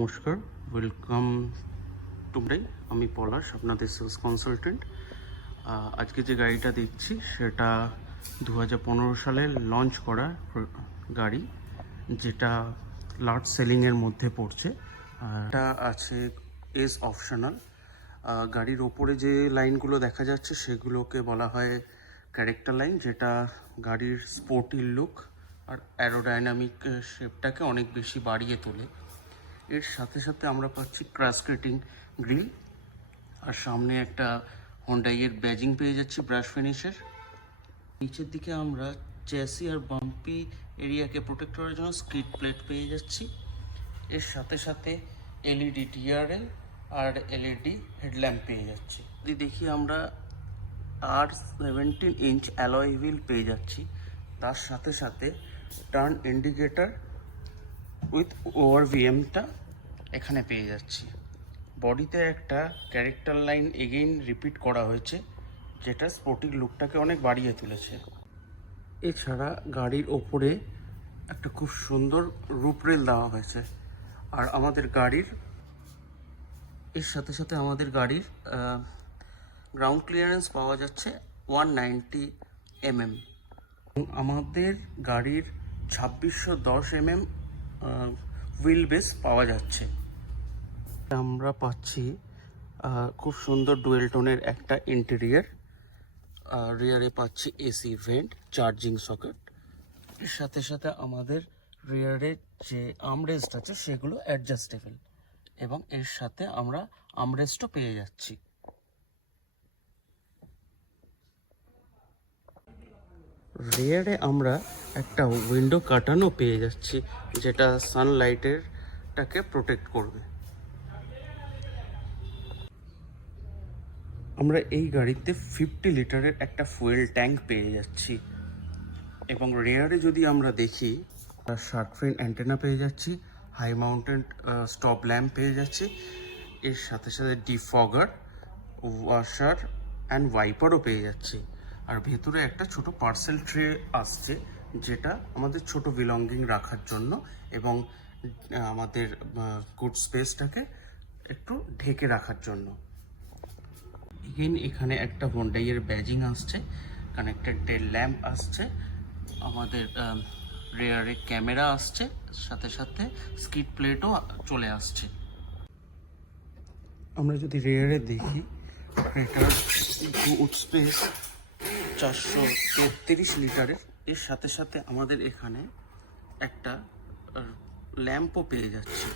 নমস্কার, ওয়েলকাম টুমরাই। আমি পলাশ, আপনাদের সেলস কনসালটেন্ট। আজকে যে গাড়িটা দেখছি সেটা 2015 সালে লঞ্চ করা গাড়ি, যেটা লার্জ সেলিংয়ের মধ্যে পড়ছে। এটা আছে এস অপশনাল। গাড়ির ওপরে যে লাইনগুলো দেখা যাচ্ছে সেগুলোকে বলা হয় ক্যারেক্টার লাইন, যেটা গাড়ির স্পোর্টি লুক আর অ্যারোডাইনামিক শেপটাকে অনেক বেশি বাড়িয়ে তোলে। এর সাথে সাথে আমরা পাচ্ছি ক্রাশ স্কেটিং গ্রিল, আর সামনে একটা হোন্ডাইয়ের ব্যাজিং পেয়ে যাচ্ছি ব্রাশ ফিনিশের। নিচের দিকে আমরা চ্যাসি আর বাম্পি এরিয়াকে প্রোটেক্ট করার জন্য স্কিড প্লেট পেয়ে যাচ্ছি। এর সাথে সাথে এলইডি ডিআরএল আর এলইডি হেডল্যাম্প পেয়ে যাচ্ছি। যদি দেখি আমরা আর 17 ইঞ্চ অ্যালয় হুইল পেয়ে যাচ্ছি, তার সাথে সাথে টার্ন ইন্ডিকেটার উইথ ওভারভিএমটা এখানে পেয়ে যাচ্ছি। বডিতে একটা ক্যারেক্টার লাইন এগেইন রিপিট করা হয়েছে, যেটা স্পোর্টিং লুকটাকে অনেক বাড়িয়ে তুলেছে। এছাড়া গাড়ির ওপরে একটা খুব সুন্দর রুফ রেল দেওয়া হয়েছে। আর আমাদের গাড়ির এর সাথে সাথে আমাদের গাড়ির গ্রাউন্ড ক্লিয়ারেন্স পাওয়া যাচ্ছে 190 mm। আমাদের গাড়ির 2610 mm হুইল বেস পাওয়া যাচ্ছে। আমরা পাচ্ছি খুব সুন্দর ডুয়েল টোনের একটা ইন্টেরিয়ার। রিয়ারে পাচ্ছি এসি ভেন্ট, চার্জিং সকেট। এর সাথে সাথে আমাদের রিয়ারে যে আর্মরেস্ট আছে সেগুলো অ্যাডজাস্টেবল, এবং এর সাথে আমরা আর্মরেস্টও পেয়ে যাচ্ছি। রিয়ারে আমরা একটা উইন্ডো কার্টেনও পেয়ে যাচ্ছি, যেটা সানলাইটেরটাকে প্রোটেক্ট করবে। আমরা এই গাড়িতে 50 লিটারের একটা ফুয়েল ট্যাঙ্ক পেয়ে যাচ্ছি, এবং রেয়ারে যদি আমরা দেখি শার্ক ফিন অ্যান্টেনা পেয়ে যাচ্ছি, হাই মাউন্টেন স্টপ ল্যাম্প পেয়ে যাচ্ছি। এর সাথে সাথে ডিফগার, ওয়াশার অ্যান্ড ওয়াইপারও পেয়ে যাচ্ছি। আর ভেতরে একটা ছোট পার্সেল ট্রে আসছে, যেটা আমাদের ছোট বিলঙ্গিং রাখার জন্য এবং আমাদের গুড স্পেসটাকে একটু ঢেকে রাখার জন্য। এখানে একটা হোন্ডাইয়ের ব্যাজিং আসছে, কানেক্টেড টেল ল্যাম্প আসছে, আমাদের রেয়ারে ক্যামেরা আসছে, সাথে সাথে স্কিড প্লেটও চলে আসছে। আমরা যদি রেয়ারে দেখি, এটার বুট স্পেস 433 লিটারের। এর সাথে সাথে আমাদের এখানে একটা ল্যাম্পও পেয়ে যাচ্ছে।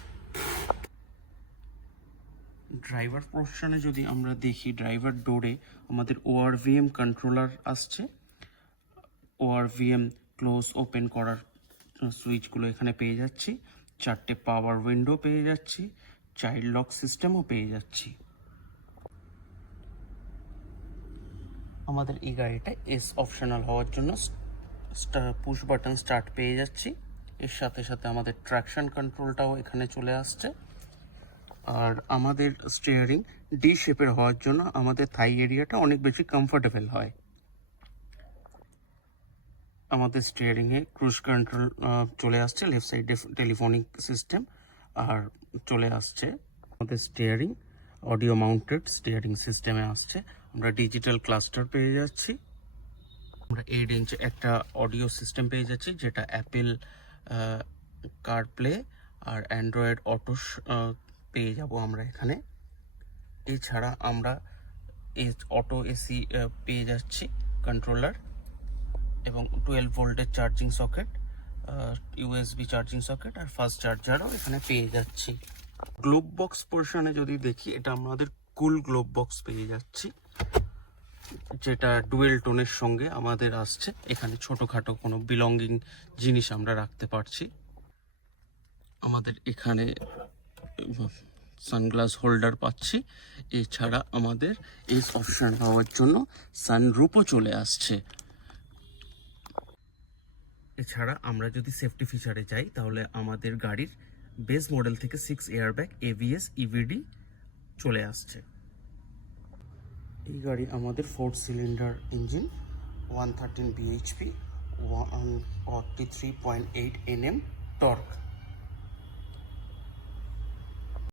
ড্রাইভার পোর্শনে যদি আমরা দেখি, ড্রাইভার ডোরে আমাদের ওআরভিএম কন্ট্রোলার আসছে। ওআরভিএম ক্লোজ ওপেন করার সুইচগুলো এখানে পেয়ে যাচ্ছি। 4টে পাওয়ার উইন্ডো পেয়ে যাচ্ছি, চাইল্ড লক সিস্টেমও পেয়ে যাচ্ছি। আমাদের এই গাড়িটা এস অপশনাল হওয়ার জন্য পুশ বাটন স্টার্ট পেয়ে যাচ্ছি। এর সাথে সাথে আমাদের ট্র্যাকশন কন্ট্রোলটাও এখানে চলে আসছে। আর আমাদের স্টিয়ারিং ডি শেপের হওয়ার জন্য আমাদের থাই এরিয়াটা অনেক বেশি কমফোর্টেবল হয়। আমাদের স্টিয়ারিংয়ে ক্রুজ কন্ট্রোল চলে আসছে, লেফট সাইডে টেলিফোনিক সিস্টেম, আর চলে আসছে আমাদের স্টিয়ারিং অডিও মাউন্টেড স্টিয়ারিং সিস্টেমে আসছে। আমরা ডিজিটাল ক্লাস্টার পেয়ে যাচ্ছি। আমরা 8 ইঞ্চ একটা অডিও সিস্টেম পেয়ে যাচ্ছি, যেটা অ্যাপেল কারপ্লে আর অ্যান্ড্রয়েড অটো পেয়ে যাব আমরা এখানে। এছাড়া আমরা অটো এসি পেয়ে যাচ্ছি কন্ট্রোলার, এবং 12 ভোল্টের charging socket, USB charging socket আর ফাস্ট চার্জারও এখানে পেয়ে যাচ্ছি। গ্লোব বক্স পোর্শনে যদি দেখি, এটা আমাদের কুল গ্লোব বক্স পেয়ে যাচ্ছি, যেটা ডুয়েল টোনের সঙ্গে আমাদের আসছে। এখানে ছোটোখাটো কোনো বিলঙ্গিং জিনিস আমরা রাখতে পারছি। আমাদের এখানে সানগ্লাস হোল্ডার পাচ্ছি। এছাড়া আমাদের এস অপশন হওয়ার জন্য সানরুফও চলে আসছে। এছাড়া আমরা যদি সেফটি ফিচারে যাই, তাহলে আমাদের গাড়ির বেস মডেল থেকে 6 এয়ারব্যাগ, এবিএস, ইভিডি চলে আসছে। এই গাড়ি আমাদের 4 cylinder engine, 113 bhp, 143.8 Nm torque.